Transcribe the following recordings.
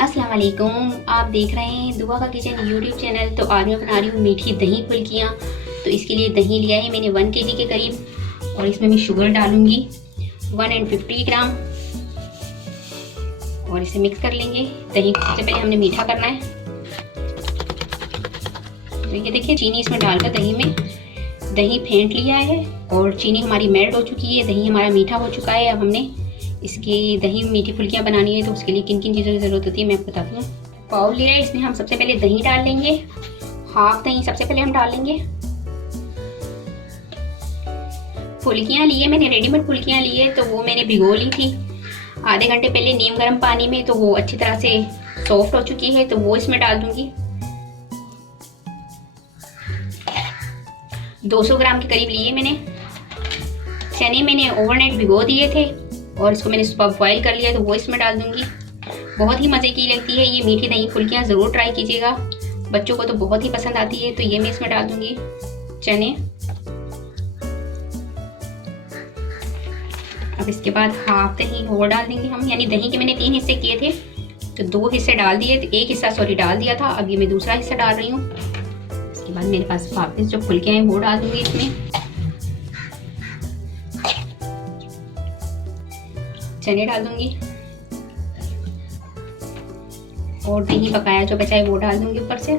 अस्सलाम वालेकुम। आप देख रहे हैं दुआ का किचन यूट्यूब चैनल। तो आज मैं बना रही हूँ मीठी दही फुल्कियाँ। तो इसके लिए दही लिया है मैंने 1 kg के करीब, और इसमें मैं शुगर डालूँगी 150 ग्राम और इसे मिक्स कर लेंगे। दही को सबसे पहले हमने मीठा करना है। तो ये देखिए चीनी इसमें डालकर दही फेंट लिया है और चीनी हमारी मेल्ट हो चुकी है, दही हमारा मीठा हो चुका है। अब हमने इसकी दही मीठी फुल्कियाँ बनानी है तो उसके लिए किन किन चीज़ों की ज़रूरत होती है मैं आपको बताती हूँ। बाउल लिया है, इसमें हम सबसे पहले दही डाल लेंगे। हाफ दही सबसे पहले हम डाल लेंगे। फुल्कियाँ ली है मैंने, रेडीमेड फुल्कियाँ ली है, तो वो मैंने भिगो ली थी आधे घंटे पहले नीम गर्म पानी में, तो वो अच्छी तरह से सॉफ्ट हो चुकी है, तो वो इसमें डाल दूंगी। 200 ग्राम के करीब लिए मैंने। चने मैंने ओवरनाइट भिगो दिए थे और इसको मैंने सुबह बॉईल कर लिया, तो वो इसमें डाल दूंगी। बहुत ही मज़े की लगती है ये मीठी दही फुल्कियाँ, ज़रूर ट्राई कीजिएगा। बच्चों को तो बहुत ही पसंद आती है। तो ये मैं इसमें डाल दूंगी चने। अब इसके बाद हाफ दही और डाल देंगे हम, यानी दही के मैंने 3 हिस्से किए थे तो 2 हिस्से डाल दिए, तो 1 हिस्सा डाल दिया था। अब ये मैं दूसरा हिस्सा डाल रही हूँ। इसके बाद मेरे पास वापस जो फुल्कियाँ हैं वो डाल दूंगी इसमें। चने डाल दूंगी और दही पकाया जो बचा है वो डाल दूंगी ऊपर से।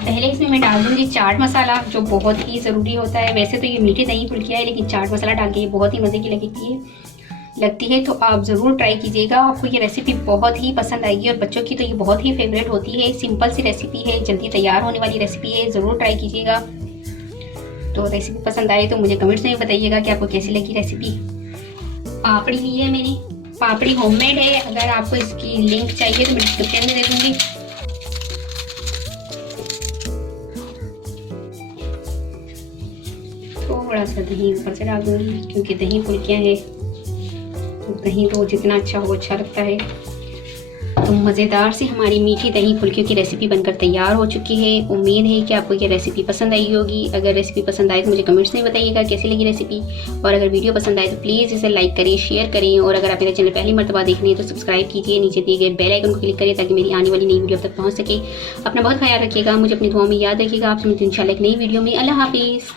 पहले इसमें मैं डाल दूंगी चाट मसाला, जो बहुत ही ज़रूरी होता है। वैसे तो ये मीठी दही फुल्कियाँ है, लेकिन चाट मसाला डाल के ये बहुत ही मज़े की लगती है। तो आप ज़रूर ट्राई कीजिएगा, आपको ये रेसिपी बहुत ही पसंद आएगी और बच्चों की तो ये बहुत ही फेवरेट होती है। सिंपल सी रेसिपी है, जल्दी तैयार होने वाली रेसिपी है, ज़रूर ट्राई कीजिएगा। तो रेसिपी पसंद आए तो मुझे कमेंट्स में बताइएगा कि आपको कैसी लगी रेसिपी। पापड़ी ली है मैंने, पापड़ी होममेड है। अगर आपको इसकी लिंक चाहिए तो मैं डिस्क्रिप्शन में दे दूँगी। थोड़ा सा दही ऊपर से डाल दूँगी, क्योंकि दही फुल्कियाँ है तो दही तो जितना अच्छा हो अच्छा लगता है। तो मज़ेदार से हमारी मीठी दही फुल्कियों की रेसिपी बनकर तैयार हो चुकी है। उम्मीद है कि आपको ये रेसिपी पसंद आई होगी। अगर रेसिपी पसंद आए तो मुझे कमेंट्स में बताइएगा कैसी लगी रेसिपी, और अगर वीडियो पसंद आए तो प्लीज़ इसे लाइक करें, शेयर करें, और अगर आप मेरे चैनल पहली मर्तबा देख रहे हैं तो सब्सक्राइब कीजिए। नीचे दिए गए बेल आइकन को क्लिक करें ताकि मेरी आने वाली नई वीडियो तक पहुँच सके। अपना बहुत ख्याल रखिएगा, मुझे अपनी दुआ में याद रखिएगा। आपसे मिलते हैं इंशाल्लाह एक नई वीडियो में। अल्लाह हाफिज़।